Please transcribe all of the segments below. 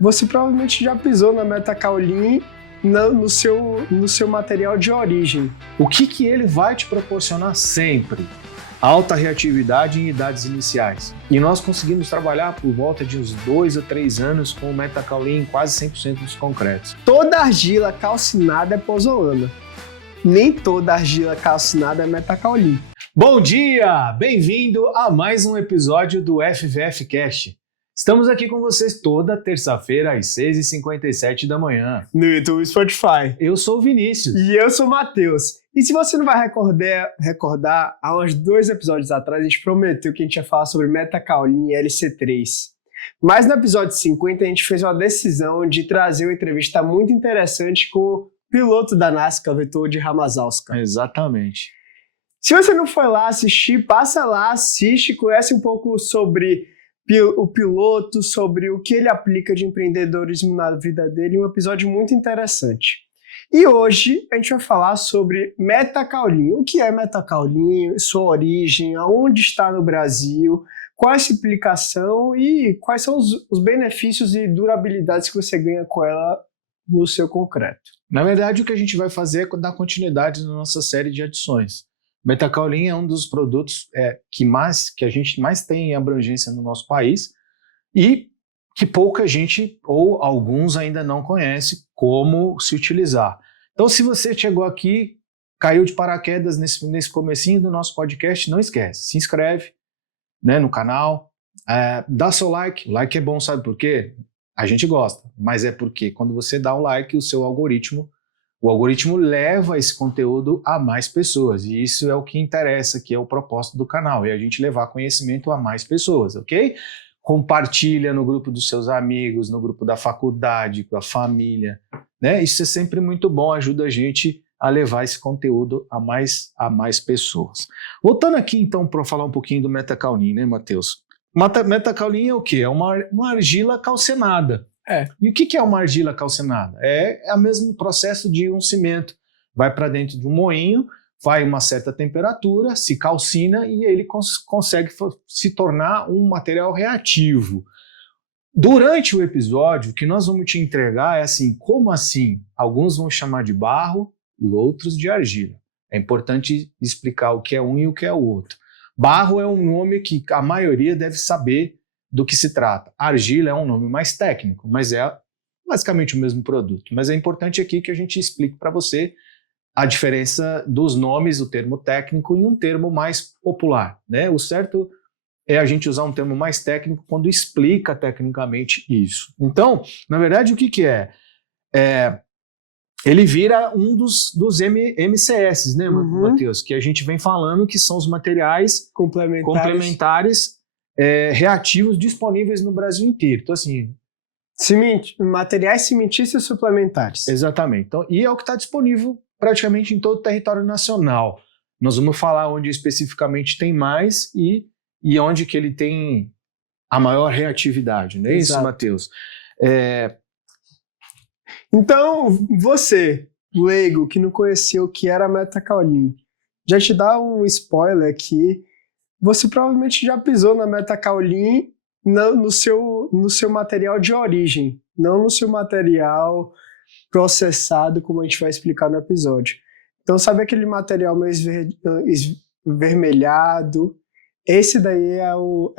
Você provavelmente já pisou na Metakaolin no seu material de origem. O que ele vai te proporcionar sempre? Alta reatividade em idades iniciais. E nós conseguimos trabalhar por volta de uns 2 a 3 anos com o Metakaolin em quase 100% dos concretos. Toda argila calcinada é pozolana. Nem toda argila calcinada é Metakaolin. Bom dia! Bem-vindo a mais um episódio do FVF Cast. Estamos aqui com vocês toda terça-feira às 6h57 da manhã. No YouTube e Spotify. Eu sou o Vinícius. E eu sou o Matheus. E se você não vai recordar, há uns 2 episódios atrás a gente prometeu que a gente ia falar sobre Metakaolin e LC3. Mas no episódio 50 a gente fez uma decisão de trazer uma entrevista muito interessante com o piloto da NASCAR, Vettori Ramazauskas. Exatamente. Se você não foi lá assistir, passa lá, assiste, conhece um pouco sobre o piloto, sobre o que ele aplica de empreendedorismo na vida dele, um episódio muito interessante. E hoje a gente vai falar sobre Metakaolin. O que é Metakaolin, sua origem, aonde está no Brasil, qual é essa implicação e quais são os benefícios e durabilidades que você ganha com ela no seu concreto. Na verdade, o que a gente vai fazer é dar continuidade na nossa série de adições. Metakaolin é um dos produtos que a gente mais tem em abrangência no nosso país e que pouca gente ou alguns ainda não conhece como se utilizar. Então, se você chegou aqui, caiu de paraquedas nesse comecinho do nosso podcast, não esquece, se inscreve, né, no canal, dá seu like. Like é bom, sabe por quê? A gente gosta, mas é porque quando você dá um like, o algoritmo leva esse conteúdo a mais pessoas, e isso é o que interessa, que é o propósito do canal, é a gente levar conhecimento a mais pessoas, ok? Compartilha no grupo dos seus amigos, no grupo da faculdade, com a família, né? Isso é sempre muito bom, ajuda a gente a levar esse conteúdo a mais pessoas. Voltando aqui então para falar um pouquinho do Metakaolin, né, Matheus? Metakaolin é o quê? É uma argila calcinada. E o que é uma argila calcinada? É o mesmo processo de um cimento. Vai para dentro de um moinho, vai uma certa temperatura, se calcina e ele consegue se tornar um material reativo. Durante o episódio, o que nós vamos te entregar é assim, como assim? Alguns vão chamar de barro e outros de argila. É importante explicar o que é um e o que é o outro. Barro é um nome que a maioria deve saber do que se trata. Argila é um nome mais técnico, mas é basicamente o mesmo produto. Mas é importante aqui que a gente explique para você a diferença dos nomes, o termo técnico e um termo mais popular, né? O certo é a gente usar um termo mais técnico quando explica tecnicamente isso. Então, na verdade, o que é? Ele vira um dos MCS, né, Matheus? Que a gente vem falando que são os materiais complementares reativos disponíveis no Brasil inteiro. Então, assim, materiais cimentícios suplementares. Exatamente. Então, e é o que está disponível praticamente em todo o território nacional. Nós vamos falar onde especificamente tem mais e onde que ele tem a maior reatividade. Não é isso, Matheus? Então, você, leigo, que não conheceu o que era Metakaolin, já te dá um spoiler aqui. Você provavelmente já pisou na Metakaolin no seu material de origem, não no seu material processado, como a gente vai explicar no episódio. Então, sabe aquele material meio esvermelhado? Esse daí é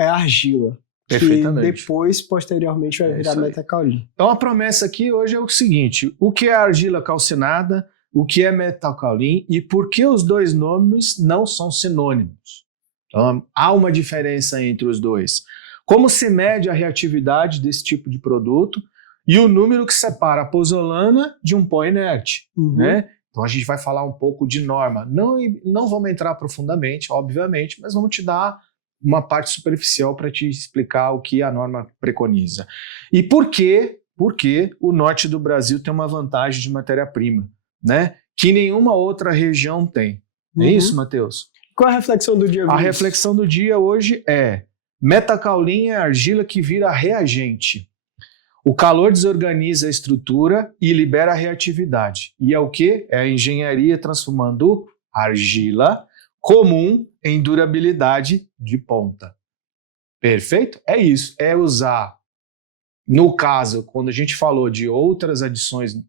a argila, que depois, posteriormente, vai virar Metakaolin. Então, a promessa aqui hoje é o seguinte: o que é argila calcinada, o que é Metakaolin e por que os dois nomes não são sinônimos. Então, há uma diferença entre os dois. Como se mede a reatividade desse tipo de produto e o número que separa a pozolana de um pó inerte, né? Então a gente vai falar um pouco de norma. Não vamos entrar profundamente, obviamente, mas vamos te dar uma parte superficial para te explicar o que a norma preconiza. E por que o norte do Brasil tem uma vantagem de matéria-prima, né? Que nenhuma outra região tem. É isso, Matheus? Qual é a reflexão do dia? A reflexão do dia hoje é: Metakaolin é argila que vira reagente. O calor desorganiza a estrutura e libera a reatividade. E é o quê? É a engenharia transformando argila comum em durabilidade de ponta. Perfeito? É isso. É usar No caso, quando a gente falou de outras adições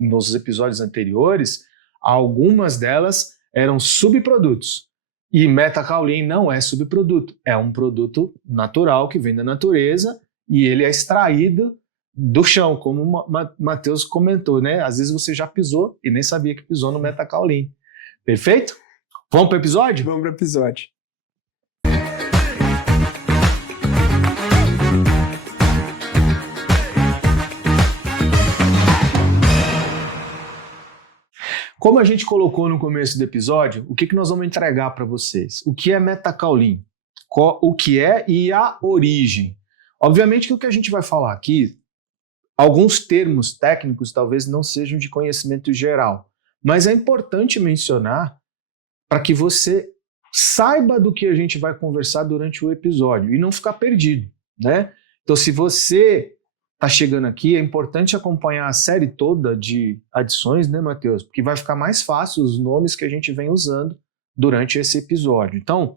nos episódios anteriores, algumas delas eram subprodutos. E metakaolin não é subproduto, é um produto natural que vem da natureza e ele é extraído do chão, como o Matheus comentou, né? Às vezes você já pisou e nem sabia que pisou no metakaolin. Perfeito? Vamos para o episódio? Vamos para o episódio. Como a gente colocou no começo do episódio, o que nós vamos entregar para vocês? O que é metakaolin? O que é e a origem? Obviamente que o que a gente vai falar aqui, alguns termos técnicos talvez não sejam de conhecimento geral, mas é importante mencionar para que você saiba do que a gente vai conversar durante o episódio e não ficar perdido, né? Então, se você está chegando aqui, é importante acompanhar a série toda de adições, né, Matheus? Porque vai ficar mais fácil os nomes que a gente vem usando durante esse episódio. Então,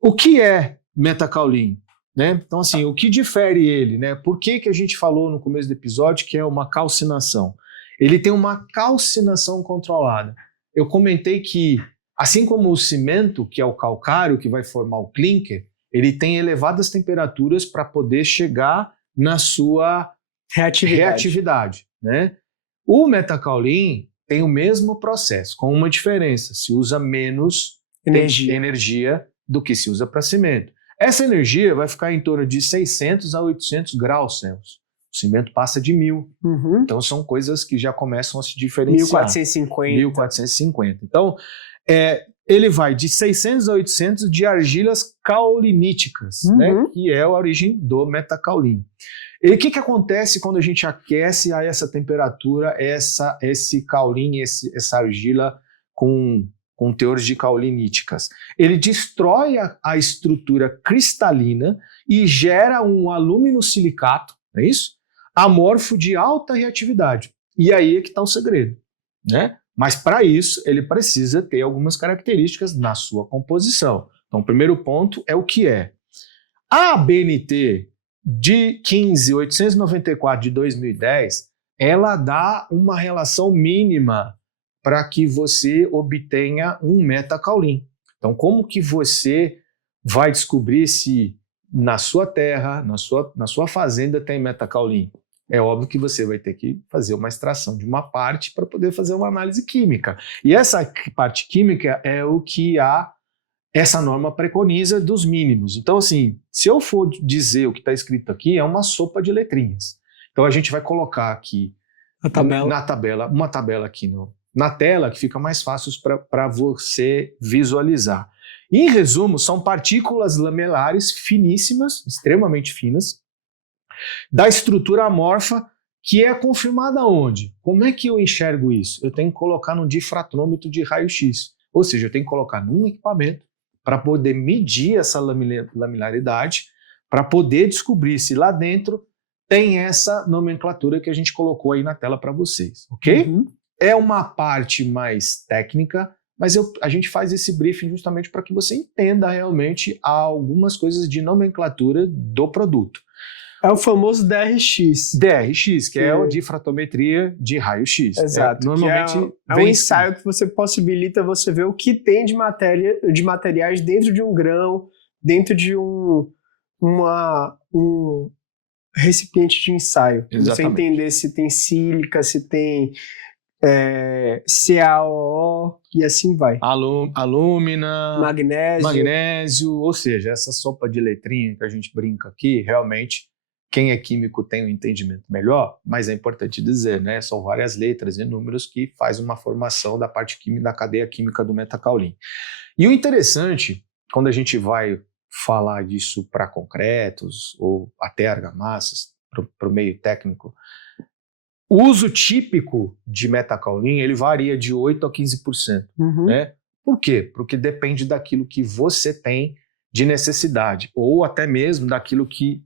o que é metakaolin? Né? Então, assim, o que difere ele? Né? Por que a gente falou no começo do episódio que é uma calcinação? Ele tem uma calcinação controlada. Eu comentei que, assim como o cimento, que é o calcário que vai formar o clinker, ele tem elevadas temperaturas para poder chegar na sua reatividade, né? O metakaolin tem o mesmo processo, com uma diferença: se usa menos energia do que se usa para cimento. Essa energia vai ficar em torno de 600 a 800 graus Celsius. O cimento passa de 1000. Uhum. Então são coisas que já começam a se diferenciar. 1450. 1450. Então, ele vai de 600 a 800 de argilas caoliníticas, né, que é a origem do metakaolin. E o que acontece quando a gente aquece a essa temperatura, esse caolin, essa argila com teores de caoliníticas? Ele destrói a estrutura cristalina e gera um aluminosilicato, não é isso? Amorfo de alta reatividade. E aí é que está o segredo, né? Mas para isso ele precisa ter algumas características na sua composição. Então o primeiro ponto é o que é. A ABNT de 15894 de 2010, ela dá uma relação mínima para que você obtenha um metakaolin. Então como que você vai descobrir se na sua terra, na sua fazenda tem metakaolin? É óbvio que você vai ter que fazer uma extração de uma parte para poder fazer uma análise química. E essa parte química é o que essa norma preconiza dos mínimos. Então, assim, se eu for dizer o que está escrito aqui, é uma sopa de letrinhas. Então, a gente vai colocar aqui na tabela, uma tabela aqui na tela que fica mais fácil para você visualizar. Em resumo, são partículas lamelares finíssimas, extremamente finas, da estrutura amorfa, que é confirmada onde? Como é que eu enxergo isso? Eu tenho que colocar num difratômetro de raio-x, ou seja, eu tenho que colocar num equipamento para poder medir essa lamilaridade, para poder descobrir se lá dentro tem essa nomenclatura que a gente colocou aí na tela para vocês, ok? É uma parte mais técnica, mas a gente faz esse briefing justamente para que você entenda realmente algumas coisas de nomenclatura do produto. É o famoso DRX. DRX, que é a difratometria de raio-x. Exato. Normalmente é um ensaio que você possibilita você ver o que tem de materiais dentro de um grão, dentro de um recipiente de ensaio. Exatamente. Você entender se tem sílica, se tem CaOO e assim vai. Alúmina, magnésio, ou seja, essa sopa de letrinha que a gente brinca aqui, realmente, quem é químico tem um entendimento melhor, mas é importante dizer, né? São várias letras e números que faz uma formação da parte química, da cadeia química do metakaolin. E o interessante, quando a gente vai falar disso para concretos ou até argamassas, para o meio técnico, o uso típico de metakaolin, ele varia de 8% a 15%. Né? Por quê? Porque depende daquilo que você tem de necessidade, ou até mesmo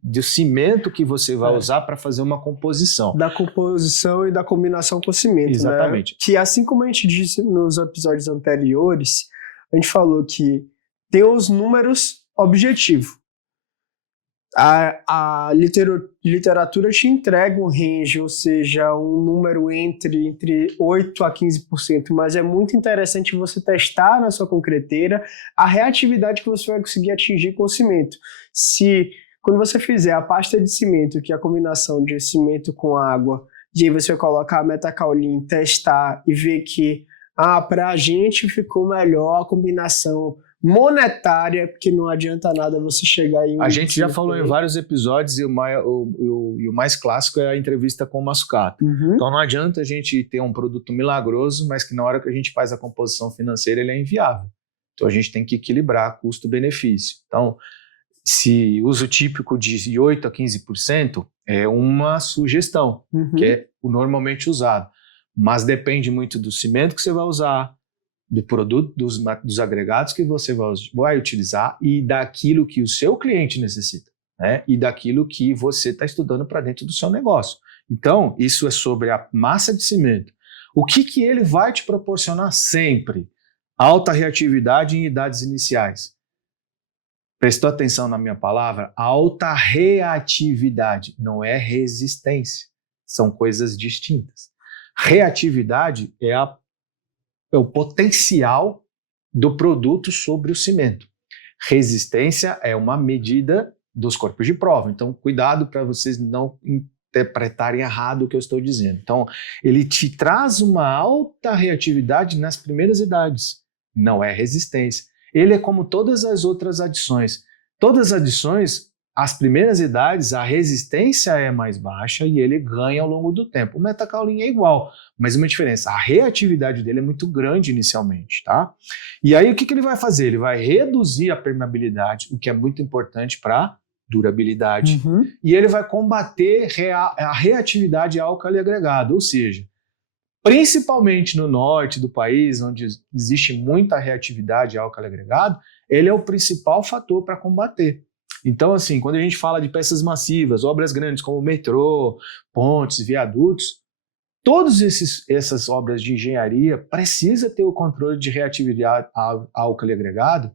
do cimento que você vai usar para fazer uma composição. Da composição e da combinação com o cimento. Exatamente. Né? Que assim como a gente disse nos episódios anteriores, a gente falou que tem os números objetivo. A literatura te entrega um range, ou seja, um número entre 8% a 15%, mas é muito interessante você testar na sua concreteira a reatividade que você vai conseguir atingir com o cimento. Quando você fizer a pasta de cimento, que é a combinação de cimento com água, e aí você colocar a Metakaolin, testar e ver que para a gente ficou melhor a combinação monetária, porque não adianta nada você chegar em... A gente já falou em vários episódios e o mais clássico é a entrevista com o Mazzucato. Então não adianta a gente ter um produto milagroso, mas que na hora que a gente faz a composição financeira ele é inviável. Então a gente tem que equilibrar custo-benefício. Então, se uso típico de 8% a 15% é uma sugestão, que é o normalmente usado. Mas depende muito do cimento que você vai usar, do produto, dos agregados que você vai utilizar e daquilo que o seu cliente necessita, né? E daquilo que você está estudando para dentro do seu negócio. Então, isso é sobre a massa de cimento. O que ele vai te proporcionar sempre? Alta reatividade em idades iniciais. Prestou atenção na minha palavra? Alta reatividade, não é resistência. São coisas distintas. Reatividade é o potencial do produto sobre o cimento. Resistência é uma medida dos corpos de prova. Então, cuidado para vocês não interpretarem errado o que eu estou dizendo. Então, ele te traz uma alta reatividade nas primeiras idades. Não é resistência. Ele é como todas as outras adições. Todas as adições, as primeiras idades, a resistência é mais baixa e ele ganha ao longo do tempo. O Metakaolin é igual, mas uma diferença. A reatividade dele é muito grande inicialmente, tá? E aí o que ele vai fazer? Ele vai reduzir a permeabilidade, o que é muito importante para durabilidade. E ele vai combater a reatividade álcali agregado, ou seja, principalmente no norte do país, onde existe muita reatividade álcali agregado, ele é o principal fator para combater. Então, assim, quando a gente fala de peças massivas, obras grandes como metrô, pontes, viadutos, todas essas obras de engenharia precisam ter o controle de reatividade álcali agregado,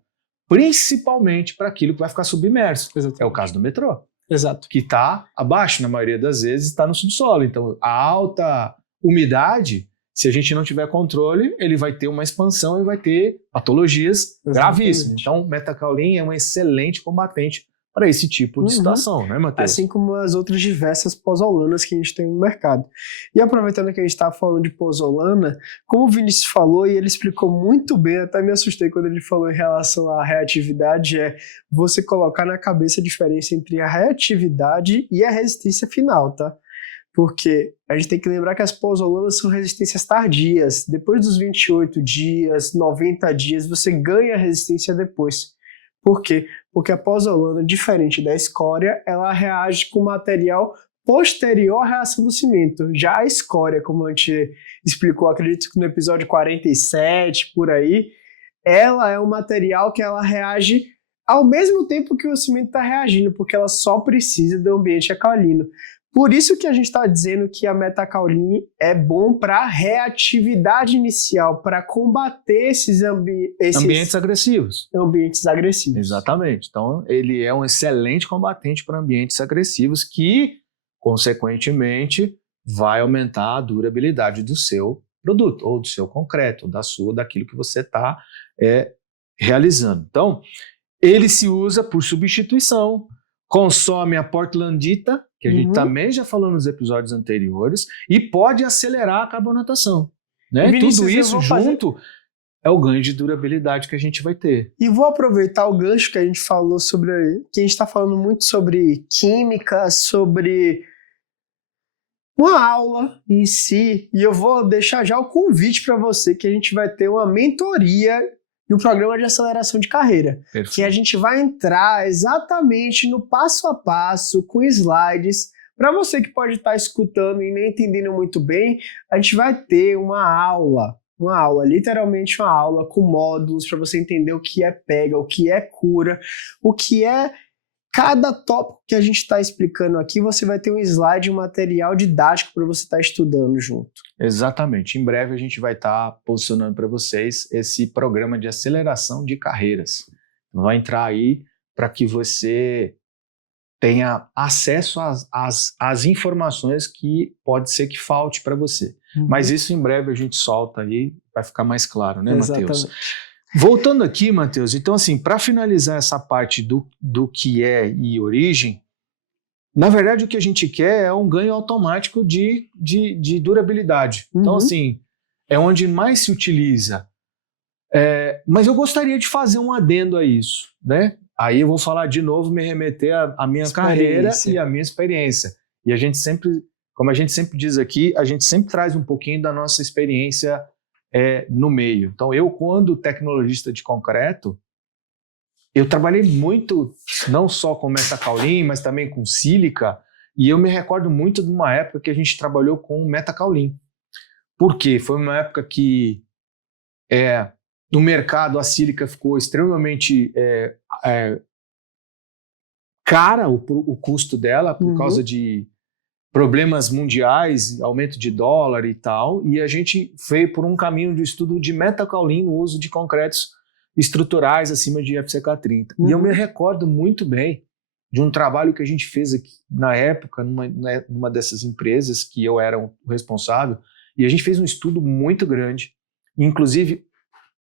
principalmente para aquilo que vai ficar submerso. Exatamente. É o caso do metrô. Exato. Que está abaixo, na maioria das vezes, está no subsolo. Então, a alta umidade, se a gente não tiver controle, ele vai ter uma expansão e vai ter patologias gravíssimas. Então, o Metakaolin é um excelente combatente para esse tipo de situação, né, Matheus? Assim como as outras diversas pozolanas que a gente tem no mercado. E aproveitando que a gente estava falando de pozolana, como o Vinícius falou, e ele explicou muito bem, até me assustei quando ele falou em relação à reatividade, é você colocar na cabeça a diferença entre a reatividade e a resistência final, tá? Porque a gente tem que lembrar que as pozolanas são resistências tardias. Depois dos 28 dias, 90 dias, você ganha resistência depois. Por quê? Porque a pozolana, diferente da escória, ela reage com material posterior à reação do cimento. Já a escória, como a gente explicou, acredito que no episódio 47, por aí, ela é um material que ela reage ao mesmo tempo que o cimento está reagindo, porque ela só precisa do ambiente alcalino. Por isso que a gente está dizendo que a Metakaolin é bom para reatividade inicial, para combater esses ambientes agressivos. Ambientes agressivos. Exatamente. Então, ele é um excelente combatente para ambientes agressivos que, consequentemente, vai aumentar a durabilidade do seu produto, ou do seu concreto, daquilo que você está realizando. Então, ele se usa por substituição, consome a portlandita, que a gente também já falou nos episódios anteriores, e pode acelerar a carbonatação. Né? Tudo isso junto é o ganho de durabilidade que a gente vai ter. E vou aproveitar o gancho que a gente falou que a gente está falando muito sobre química, sobre uma aula em si, e eu vou deixar já o convite para você que a gente vai ter uma mentoria e um programa de aceleração de carreira. Perfeito. Que a gente vai entrar exatamente no passo a passo, com slides. Para você que pode estar escutando e nem entendendo muito bem, a gente vai ter uma aula, literalmente uma aula com módulos para você entender o que é pega, o que é cura, o que é cada tópico que a gente está explicando aqui. Você vai ter um slide, um material didático para você estar estudando junto. Exatamente. Em breve a gente vai estar posicionando para vocês esse programa de aceleração de carreiras. Vai entrar aí para que você tenha acesso às informações que pode ser que falte para você. Mas isso em breve a gente solta aí, vai ficar mais claro, né, Matheus? Voltando aqui, Matheus, então assim, para finalizar essa parte do que é e origem, na verdade o que a gente quer é um ganho automático de durabilidade. Então assim, é onde mais se utiliza. Mas eu gostaria de fazer um adendo a isso, né? Aí eu vou falar de novo, me remeter à minha carreira e à minha experiência. E a gente sempre, como a gente sempre diz aqui, a gente sempre traz um pouquinho da nossa experiência no meio. Então eu, quando tecnologista de concreto, eu trabalhei muito, não só com metakaolin, mas também com sílica, e eu me recordo muito de uma época que a gente trabalhou com metakaolin. Por quê? Foi uma época que no mercado a sílica ficou extremamente cara, o custo dela, por causa de problemas mundiais, aumento de dólar e tal, e a gente veio por um caminho de estudo de metakaolin no uso de concretos estruturais acima de FCK 30. E eu me recordo muito bem de um trabalho que a gente fez aqui na época, numa dessas empresas que eu era o responsável, e a gente fez um estudo muito grande, inclusive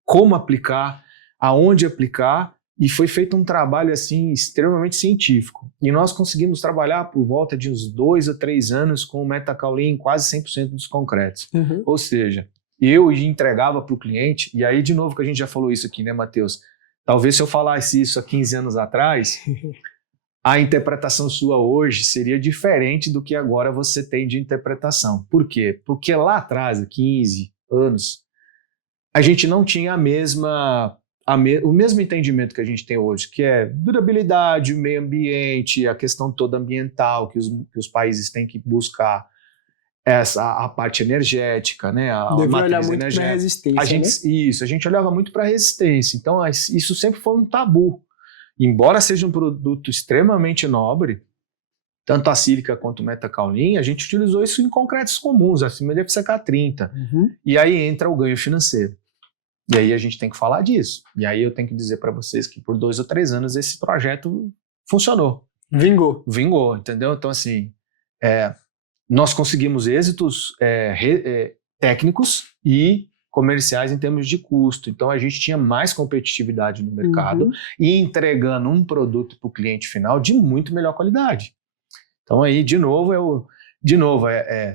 como aplicar, aonde aplicar, e foi feito um trabalho assim extremamente científico. E nós conseguimos trabalhar por volta de uns 2 a 3 anos com o metakaolin em quase 100% dos concretos. Ou seja, eu entregava para o cliente, e aí de novo que a gente já falou isso aqui, né, Matheus? Talvez se eu falasse isso há 15 anos atrás, a interpretação sua hoje seria diferente do que agora você tem de interpretação. Por quê? Porque lá atrás, há 15 anos, a gente não tinha o mesmo entendimento que a gente tem hoje, que é durabilidade, o meio ambiente, a questão toda ambiental, que os países têm que buscar a parte energética, né? Deve olhar muito para a resistência, né? Isso, a gente olhava muito para a resistência. Então, isso sempre foi um tabu. Embora seja um produto extremamente nobre, tanto a sílica quanto o metakaolin, a gente utilizou isso em concretos comuns, acima de FCK 30. E aí entra o ganho financeiro. E aí a gente tem que falar disso. E aí eu tenho que dizer para vocês que por 2 ou 3 anos esse projeto funcionou. Vingou, entendeu? Então assim, nós conseguimos êxitos técnicos e comerciais em termos de custo. Então a gente tinha mais competitividade no mercado e entregando um produto para o cliente final de muito melhor qualidade. Então aí, de novo,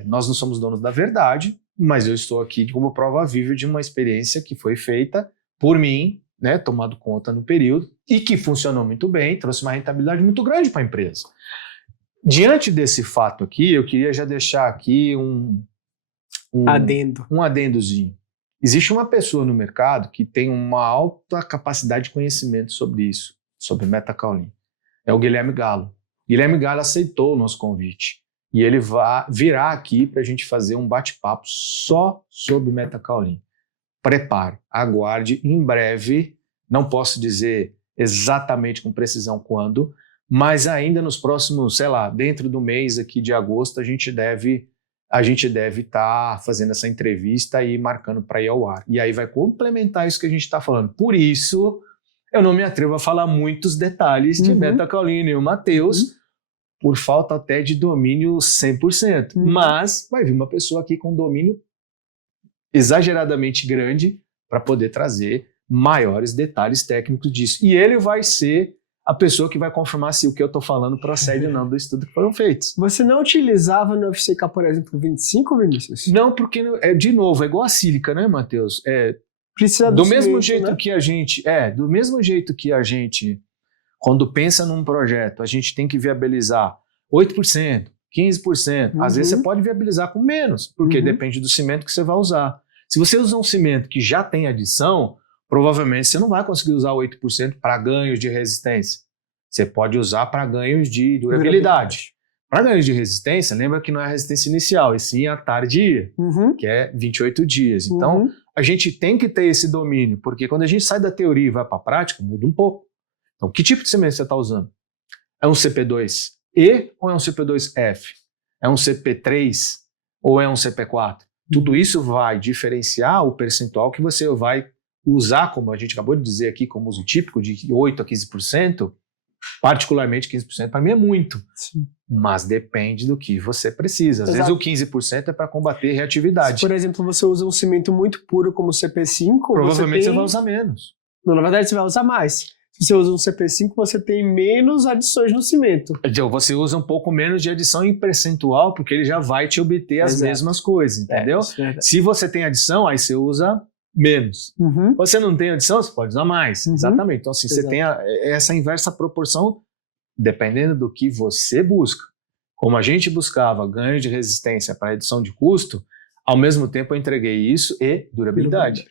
nós não somos donos da verdade, mas eu estou aqui como prova viva de uma experiência que foi feita por mim, né, tomado conta no período, e que funcionou muito bem, trouxe uma rentabilidade muito grande para a empresa. Diante desse fato aqui, eu queria já deixar aqui um adendozinho. Existe uma pessoa no mercado que tem uma alta capacidade de conhecimento sobre isso, sobre metakaolin. É o Guilherme Galo. Guilherme Galo aceitou o nosso convite. E ele virá aqui para a gente fazer um bate-papo só sobre metakaolin. Prepare, aguarde, em breve, não posso dizer exatamente com precisão quando, mas ainda nos próximos, sei lá, dentro do mês aqui de agosto, a gente deve estar fazendo essa entrevista e marcando para ir ao ar. E aí vai complementar isso que a gente está falando. Por isso, eu não me atrevo a falar muitos detalhes de metakaolin e o Matheus, por falta até de domínio 100%. Mas vai vir uma pessoa aqui com domínio exageradamente grande para poder trazer maiores detalhes técnicos disso. E ele vai ser a pessoa que vai confirmar se o que eu estou falando procede ou não do estudo que foram feitos. Você não utilizava no FCK, por exemplo, 25, Vinícius? Não, porque, de novo, é igual a sílica, né, Matheus? Precisa do mesmo jeito, né? Que a gente... do mesmo jeito que a gente, quando pensa num projeto, a gente tem que viabilizar 8%, 15%. Às vezes você pode viabilizar com menos, porque depende do cimento que você vai usar. Se você usar um cimento que já tem adição, provavelmente você não vai conseguir usar 8% para ganhos de resistência. Você pode usar para ganhos de durabilidade. Para ganhos de resistência, lembra que não é a resistência inicial, e sim a tardia, que é 28 dias. Então, a gente tem que ter esse domínio, porque quando a gente sai da teoria e vai para a prática, muda um pouco. Então, que tipo de cimento você está usando? É um CP2E ou é um CP2F? É um CP3 ou é um CP4? Tudo isso vai diferenciar o percentual que você vai usar, como a gente acabou de dizer aqui, como uso típico, de 8% a 15%, particularmente 15% para mim é muito. Sim. Mas depende do que você precisa. Às vezes o 15% é para combater reatividade. Se, por exemplo, você usa um cimento muito puro como o CP5, provavelmente você vai usar menos. Não, na verdade você vai usar mais. Se você usa um CP5, você tem menos adições no cimento. Então, você usa um pouco menos de adição em percentual, porque ele já vai te obter as mesmas coisas, entendeu? Se você tem adição, aí você usa menos. Você não tem adição, você pode usar mais. Exatamente. Então, assim, você tem essa inversa proporção, dependendo do que você busca. Como a gente buscava ganho de resistência para redução de custo, ao mesmo tempo eu entreguei isso e durabilidade.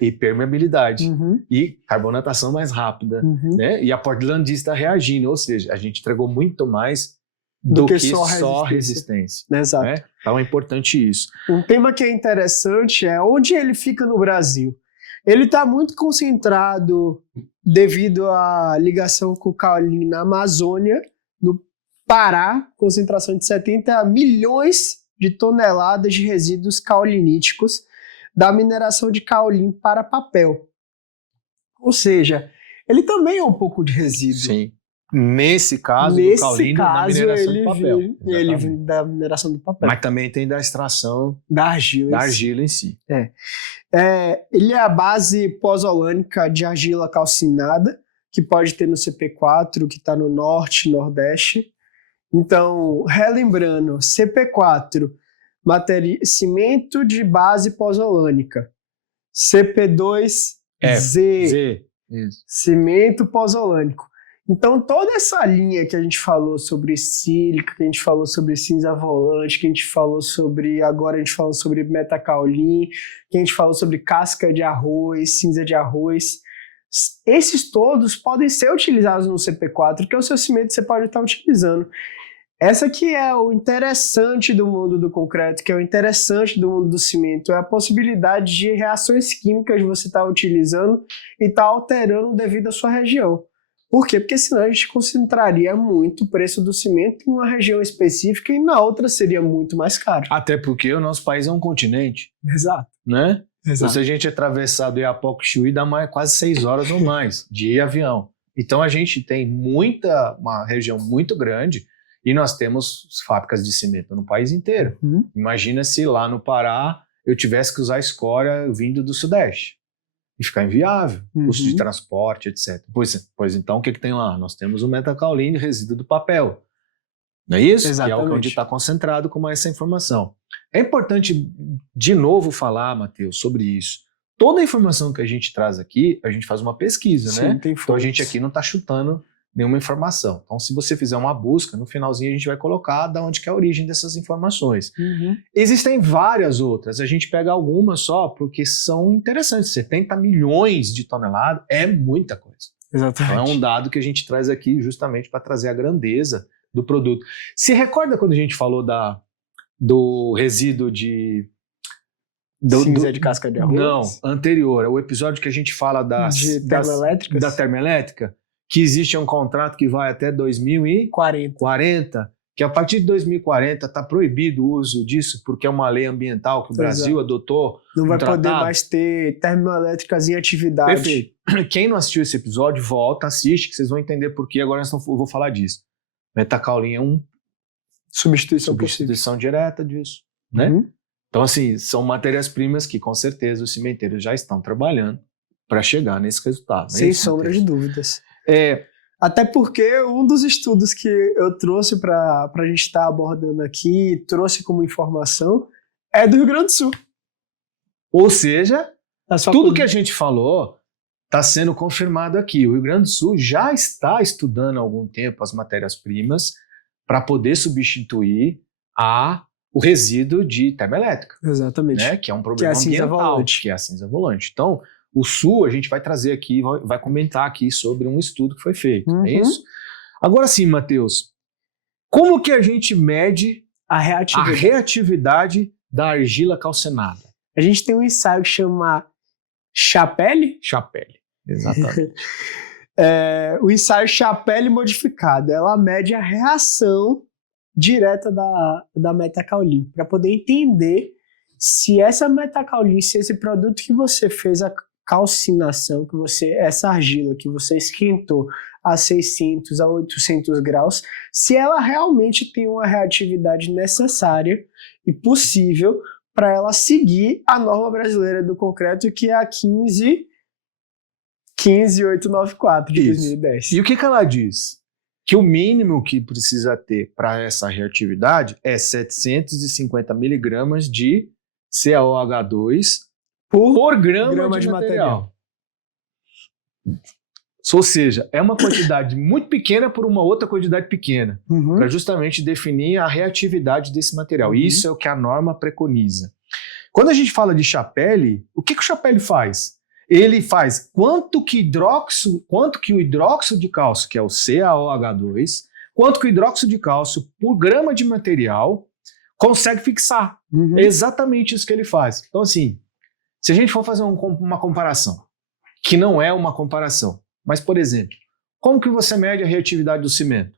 E permeabilidade, e carbonatação mais rápida, né? E a Portland está reagindo, ou seja, a gente entregou muito mais do que só resistência. Exato. Né? Então é importante isso. Um tema que é interessante é onde ele fica no Brasil. Ele está muito concentrado devido à ligação com o caolín na Amazônia, no Pará, concentração de 70 milhões de toneladas de resíduos caoliníticos da mineração de caolín para papel. Ou seja, ele também é um pouco de resíduo. Sim. Nesse caso, do caolín da mineração do papel. Ele vem da mineração do papel. Mas também tem da extração da argila em si. Ele é a base pozzolânica de argila calcinada, que pode ter no CP4, que está no norte, nordeste. Então, relembrando, CP4, cimento de base pozzolânica. CP2, Z. Isso. Cimento pozzolânico. Então, toda essa linha que a gente falou sobre sílica, que a gente falou sobre cinza volante, que a gente falou sobre, agora a gente falou sobre metacaolin, que a gente falou sobre casca de arroz, cinza de arroz, esses todos podem ser utilizados no CP4, que é o seu cimento que você pode estar utilizando. Essa que é o interessante do mundo do concreto, que é o interessante do mundo do cimento, é a possibilidade de reações químicas você estar utilizando e estar alterando devido à sua região. Por quê? Porque senão a gente concentraria muito o preço do cimento em uma região específica e na outra seria muito mais caro. Até porque o nosso país é um continente. Exato. Né? Exato. Se a gente atravessar do Iapoque Chuí, dá quase 6 horas ou mais de avião. Então a gente tem uma região muito grande e nós temos fábricas de cimento no país inteiro. Imagina se lá no Pará eu tivesse que usar escória vindo do Sudeste. E ficar inviável, custo de transporte, etc. Pois então, o que tem lá? Nós temos o metacaolin, resíduo do papel. Não é isso? Exatamente. Que é onde está concentrado com essa informação. É importante, de novo, falar, Matheus, sobre isso. Toda a informação que a gente traz aqui, a gente faz uma pesquisa, Sim, né? Tem então a gente aqui não está chutando nenhuma informação. Então, se você fizer uma busca, no finalzinho a gente vai colocar de onde que é a origem dessas informações. Existem várias outras, a gente pega algumas só porque são interessantes. 70 milhões de toneladas é muita coisa. Exatamente. Então, é um dado que a gente traz aqui justamente para trazer a grandeza do produto. Se recorda quando a gente falou do resíduo de... cinza de casca de arroz? Não, anterior, é o episódio que a gente fala da termoelétrica, que existe um contrato que vai até 2040, que a partir de 2040 está proibido o uso disso, porque é uma lei ambiental que o Brasil adotou. Não vai poder mais ter termoelétricas em atividade. Perfeito. Quem não assistiu esse episódio, volta, assiste, que vocês vão entender por que agora eu vou falar disso. Metacaolin é substituição direta disso. Né? Então, assim, são matérias-primas que, com certeza, os cimenteiros já estão trabalhando para chegar nesse resultado. Sem sombra de dúvidas. Até porque um dos estudos que eu trouxe para a gente estar abordando aqui, trouxe como informação, é do Rio Grande do Sul. Ou seja, tudo que a gente falou está sendo confirmado aqui. O Rio Grande do Sul já está estudando há algum tempo as matérias-primas para poder substituir o resíduo de termoelétrica. Exatamente. Né? Que é um problema ambiental, que é a cinza volante. Então, o Sul, a gente vai trazer aqui, vai comentar aqui sobre um estudo que foi feito, é isso? Agora sim, Matheus, como que a gente mede a reatividade da argila calcinada? A gente tem um ensaio que chama Chapelle, exatamente. O ensaio Chapelle modificado, ela mede a reação direta da metacaolin, para poder entender se essa metacaolin, se esse produto que você fez a calcinação, essa argila que você esquentou a 600, a 800 graus, se ela realmente tem uma reatividade necessária e possível para ela seguir a norma brasileira do concreto, que é a 15894 de 2010. E o que ela diz? Que o mínimo que precisa ter para essa reatividade é 750 miligramas de CaOH2 por grama de material. Ou seja, é uma quantidade muito pequena por uma outra quantidade pequena, para justamente definir a reatividade desse material. Isso é o que a norma preconiza. Quando a gente fala de Chapelle, o que o Chapelle faz? Ele faz quanto que o hidróxido de cálcio, que é o CaOH2, quanto que o hidróxido de cálcio por grama de material consegue fixar. É exatamente isso que ele faz. Então, assim, se a gente for fazer uma comparação, que não é uma comparação, mas, por exemplo, como que você mede a reatividade do cimento?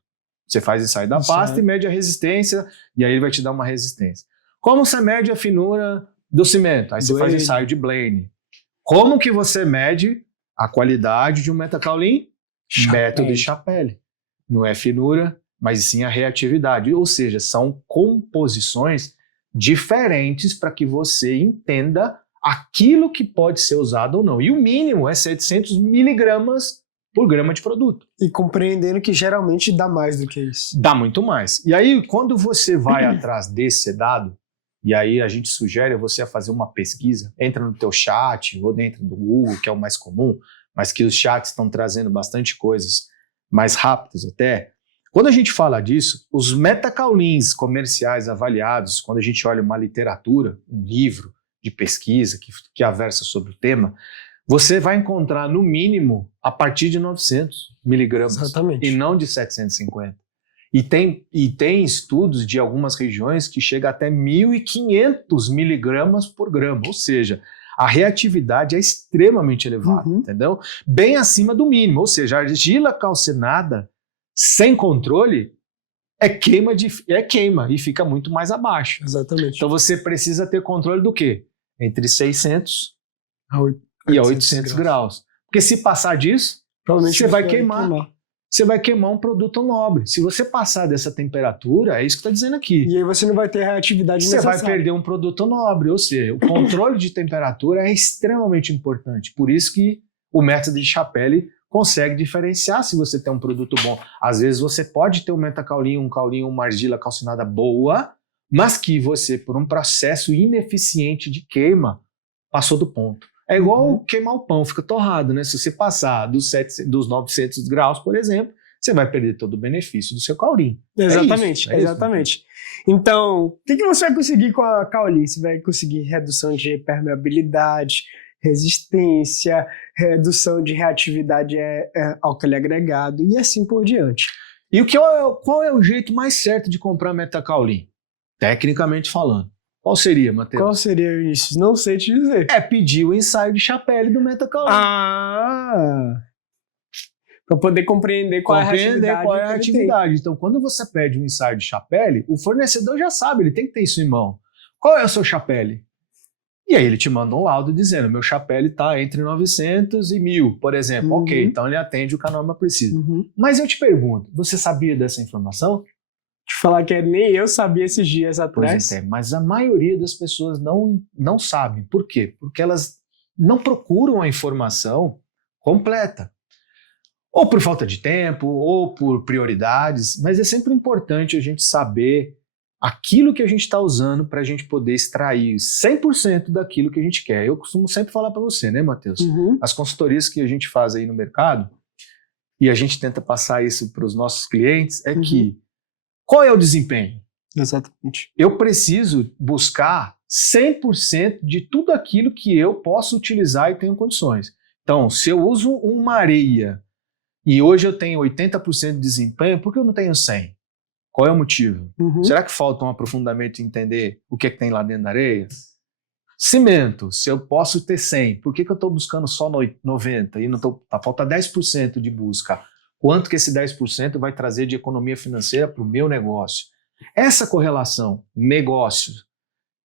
Você faz ensaio da pasta e mede a resistência, e aí ele vai te dar uma resistência. Como você mede a finura do cimento? Aí você faz ensaio de Blaine. Como que você mede a qualidade de um metakaolin? Método de Chapelle. Não é finura, mas sim a reatividade. Ou seja, são composições diferentes para que você entenda aquilo que pode ser usado ou não. E o mínimo é 700 miligramas por grama de produto. E compreendendo que geralmente dá mais do que isso. Dá muito mais. E aí, quando você vai atrás desse dado, e aí a gente sugere você a fazer uma pesquisa, entra no teu chat ou dentro do Google, que é o mais comum, mas que os chats estão trazendo bastante coisas mais rápidas até. Quando a gente fala disso, os metakaolins comerciais avaliados, quando a gente olha uma literatura, um livro de pesquisa que versa sobre o tema, você vai encontrar no mínimo a partir de 900 miligramas. Exatamente. E não de 750. E tem estudos de algumas regiões que chega até 1.500 miligramas por grama, ou seja, a reatividade é extremamente elevada, entendeu? Bem acima do mínimo, ou seja, a argila calcinada sem controle é queima e fica muito mais abaixo. Exatamente. Então você precisa ter controle do quê? Entre 600 e 800 graus. Porque se passar disso, você vai queimar. Você vai queimar um produto nobre. Se você passar dessa temperatura, é isso que está dizendo aqui. E aí você não vai ter reatividade necessária. Você vai perder um produto nobre. Ou seja, o controle de temperatura é extremamente importante. Por isso que o método de Chapelle consegue diferenciar se você tem um produto bom. Às vezes você pode ter um metakaolin, uma argila calcinada boa, mas que você, por um processo ineficiente de queima, passou do ponto. É igual queimar o pão, fica torrado, né? Se você passar dos 900 graus, por exemplo, você vai perder todo o benefício do seu kaolin. Exatamente, exatamente. Então, o que você vai conseguir com a kaolin? Você vai conseguir redução de permeabilidade, resistência, redução de reatividade ao álcool agregado e assim por diante. E qual é o jeito mais certo de comprar metakaolin? Tecnicamente falando. Qual seria, Matheus? Qual seria isso? Não sei te dizer. É pedir o ensaio de Chapelle do metakaolin. Para poder compreender qual é a reatividade. Então, quando você pede um ensaio de Chapelle, o fornecedor já sabe, ele tem que ter isso em mão. Qual é o seu Chapelle? E aí ele te manda um laudo dizendo, meu Chapelle está entre 900 e 1000, por exemplo. Ok, então ele atende o que a norma precisa. Mas eu te pergunto, você sabia dessa informação? Te falar que nem eu sabia esses dias atrás. Pois é, mas a maioria das pessoas não sabem. Por quê? Porque elas não procuram a informação completa. Ou por falta de tempo, ou por prioridades, mas é sempre importante a gente saber aquilo que a gente está usando para a gente poder extrair 100% daquilo que a gente quer. Eu costumo sempre falar para você, né, Matheus? As consultorias que a gente faz aí no mercado, e a gente tenta passar isso para os nossos clientes, é que qual é o desempenho? Exatamente. Eu preciso buscar 100% de tudo aquilo que eu posso utilizar e tenho condições. Então, se eu uso uma areia e hoje eu tenho 80% de desempenho, por que eu não tenho 100%? Qual é o motivo? Será que falta um aprofundamento em entender o que é que tem lá dentro da areia? Cimento, se eu posso ter 100%, por que eu estou buscando só 90% e não falta 10% de busca? Quanto que esse 10% vai trazer de economia financeira para o meu negócio? Essa correlação, negócio,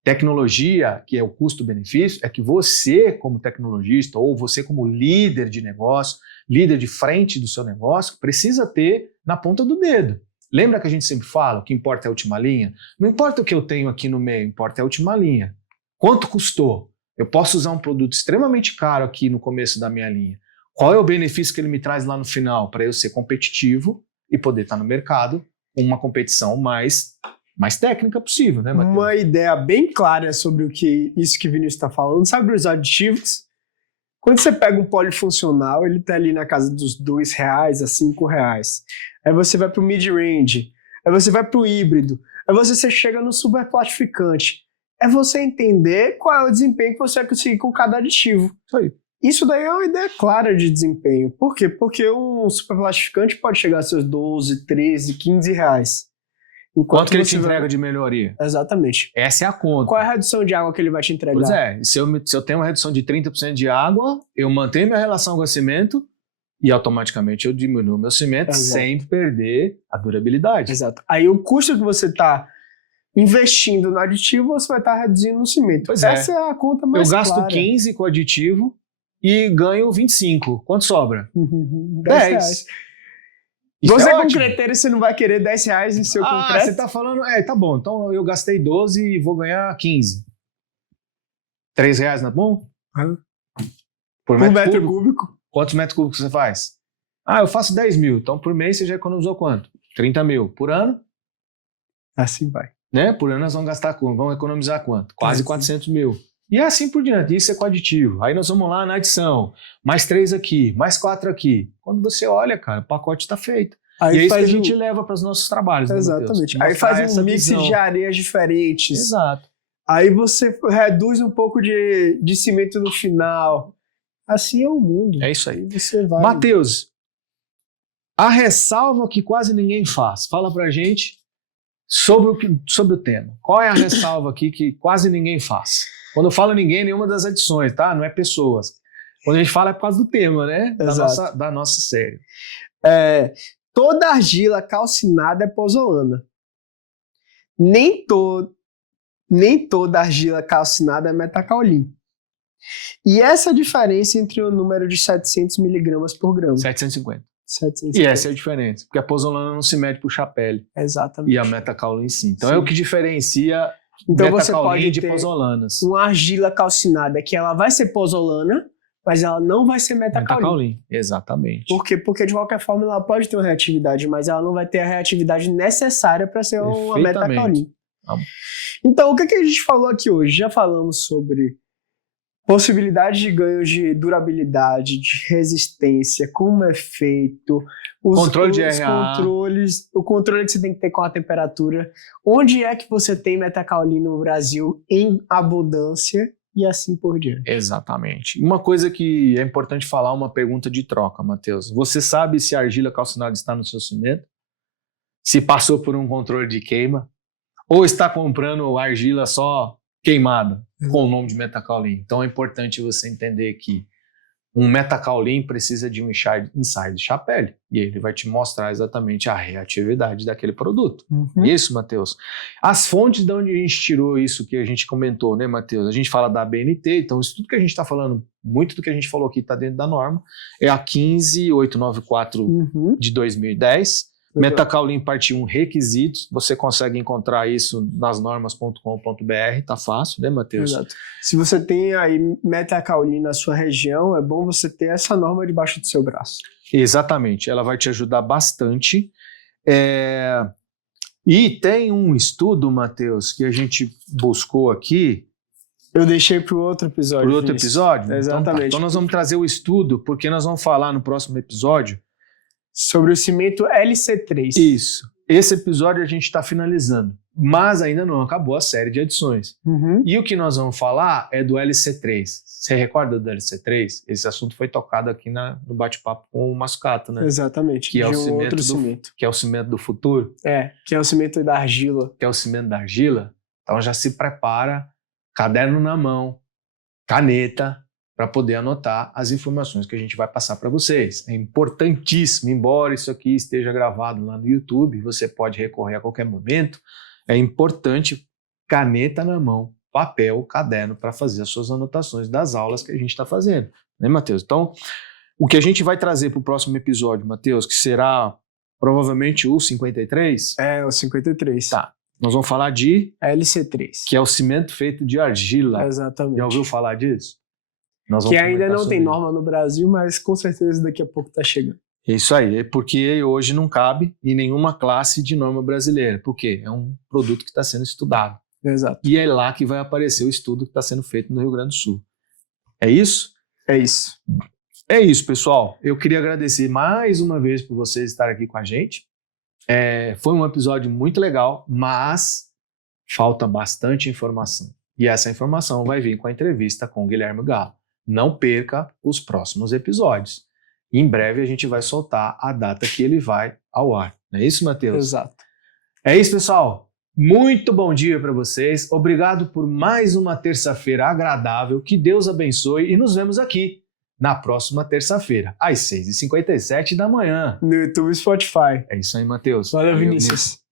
tecnologia, que é o custo-benefício, é que você, como tecnologista, ou você como líder de negócio, líder de frente do seu negócio, precisa ter na ponta do dedo. Lembra que a gente sempre fala, o que importa é a última linha? Não importa o que eu tenho aqui no meio, importa é a última linha. Quanto custou? Eu posso usar um produto extremamente caro aqui no começo da minha linha. Qual é o benefício que ele me traz lá no final para eu ser competitivo e poder estar no mercado com uma competição mais técnica possível, né, Matheus? Uma ideia bem clara sobre isso que o Vinícius está falando. Sabe os aditivos? Quando você pega um polifuncional, ele está ali na casa dos R$2 a R$5. Aí você vai para o mid-range, aí você vai para o híbrido, aí você chega no super plastificante. É você entender qual é o desempenho que você vai conseguir com cada aditivo. Isso aí. Isso daí é uma ideia clara de desempenho. Por quê? Porque um super plastificante pode chegar a seus R$12, R$13, R$15. Quanto que ele te entrega de melhoria? Exatamente. Essa é a conta. Qual é a redução de água que ele vai te entregar? Pois é, se eu tenho uma redução de 30% de água, eu mantenho minha relação com o cimento e automaticamente eu diminuo meu cimento sem perder a durabilidade. Exato. Aí o custo que você está investindo no aditivo, você vai estar reduzindo no cimento. Pois Essa é a conta mais clara. Eu gasto 15 com aditivo e ganho 25. Quanto sobra? R$10. Você é concreteiro, você não vai querer R$10 em seu concreto? Você tá falando... tá bom. Então eu gastei 12 e vou ganhar 15. R$3 não é bom? Por metro cúbico. Quantos metros cúbicos você faz? Eu faço 10 mil. Então por mês você já economizou quanto? 30 mil. Por ano? Assim vai. Né? Por ano nós vamos gastar quanto? Vamos economizar quanto? Quase 400 mil. E assim por diante. Isso é com aditivo. Aí nós vamos lá na adição. Mais 3 aqui, mais 4 aqui. Quando você olha, cara, o pacote está feito. Aí e é isso que a gente leva para os nossos trabalhos. Exatamente. Né, aí faz um mix de areias diferentes. Exato. Aí você reduz um pouco de cimento no final. Assim é o mundo. É isso aí. Você vai... Matheus, a ressalva que quase ninguém faz. Fala pra gente sobre o tema. Qual é a ressalva aqui que quase ninguém faz? Quando eu falo ninguém, nenhuma das edições, tá? Não é pessoas. Quando a gente fala é por causa do tema, né? Da nossa série. Toda argila calcinada é pozolana. Nem toda argila calcinada é metacaulim. E essa é a diferença entre o número de 700 miligramas por grama. 750. E essa é a diferença, porque a pozolana não se mede por chapéu. Exatamente. E a metacaulim sim. Então é o que diferencia metacaulim de pozolanas. Uma argila calcinada que ela vai ser pozolana, mas ela não vai ser metacaulim. Exatamente. Por quê? Porque de qualquer forma ela pode ter uma reatividade, mas ela não vai ter a reatividade necessária para ser uma metacaulim. Então o que a gente falou aqui hoje? Já falamos sobre possibilidade de ganhos de durabilidade, de resistência, como é feito, controle de RA. O controle que você tem que ter com a temperatura, onde é que você tem metacaulim no Brasil em abundância e assim por diante. Exatamente. Uma coisa que é importante falar, uma pergunta de troca, Matheus. Você sabe se a argila calcinada está no seu cimento? Se passou por um controle de queima? Ou está comprando argila só queimada, com o nome de metacaulim? Então é importante você entender que um metacaulim precisa de um ensaio de chapéu, e ele vai te mostrar exatamente a reatividade daquele produto. Isso, Matheus. As fontes de onde a gente tirou isso que a gente comentou, né, Matheus? A gente fala da ABNT, então isso tudo que a gente está falando, muito do que a gente falou aqui está dentro da norma, é a 15894 de 2010, Metacaulim parte 1, requisitos. Você consegue encontrar isso nas normas.com.br, tá fácil, né, Matheus? Exato. Se você tem aí metacaulim na sua região, é bom você ter essa norma debaixo do seu braço. Exatamente, ela vai te ajudar bastante. E tem um estudo, Matheus, que a gente buscou aqui. Eu deixei para o outro episódio. Para o outro episódio? Exatamente. Então nós vamos trazer o estudo, porque nós vamos falar no próximo episódio sobre o cimento LC3. Isso. Esse episódio a gente está finalizando, mas ainda não acabou a série de edições. E o que nós vamos falar é do LC3. Você recorda do LC3? Esse assunto foi tocado aqui no bate-papo com o Mascato, né? Exatamente. Que é o cimento que é o cimento do futuro. Que é o cimento da argila. Que é o cimento da argila. Então já se prepara, caderno na mão, caneta, para poder anotar as informações que a gente vai passar para vocês. É importantíssimo, embora isso aqui esteja gravado lá no YouTube, você pode recorrer a qualquer momento, é importante caneta na mão, papel, caderno, para fazer as suas anotações das aulas que a gente está fazendo. Né, Matheus? Então, O que a gente vai trazer para o próximo episódio, Matheus, que será provavelmente o 53. É, o 53. Tá. Nós vamos falar de... LC3. Que é o cimento feito de argila. Exatamente. Já ouviu falar disso? Que ainda não tem norma no Brasil, mas com certeza daqui a pouco está chegando. É isso aí, é porque hoje não cabe em nenhuma classe de norma brasileira. Por quê? É um produto que está sendo estudado. Exato. E é lá que vai aparecer o estudo que está sendo feito no Rio Grande do Sul. É isso? É isso. É isso, pessoal. Eu queria agradecer mais uma vez por vocês estarem aqui com a gente. Foi um episódio muito legal, mas falta bastante informação. E essa informação vai vir com a entrevista com o Guilherme Galo. Não perca os próximos episódios. Em breve a gente vai soltar a data que ele vai ao ar. Não é isso, Matheus? Exato. É isso, pessoal. Muito bom dia para vocês. Obrigado por mais uma terça-feira agradável. Que Deus abençoe e nos vemos aqui na próxima terça-feira, às 6h57 da manhã. No YouTube e Spotify. É isso aí, Matheus. Valeu, Vinícius.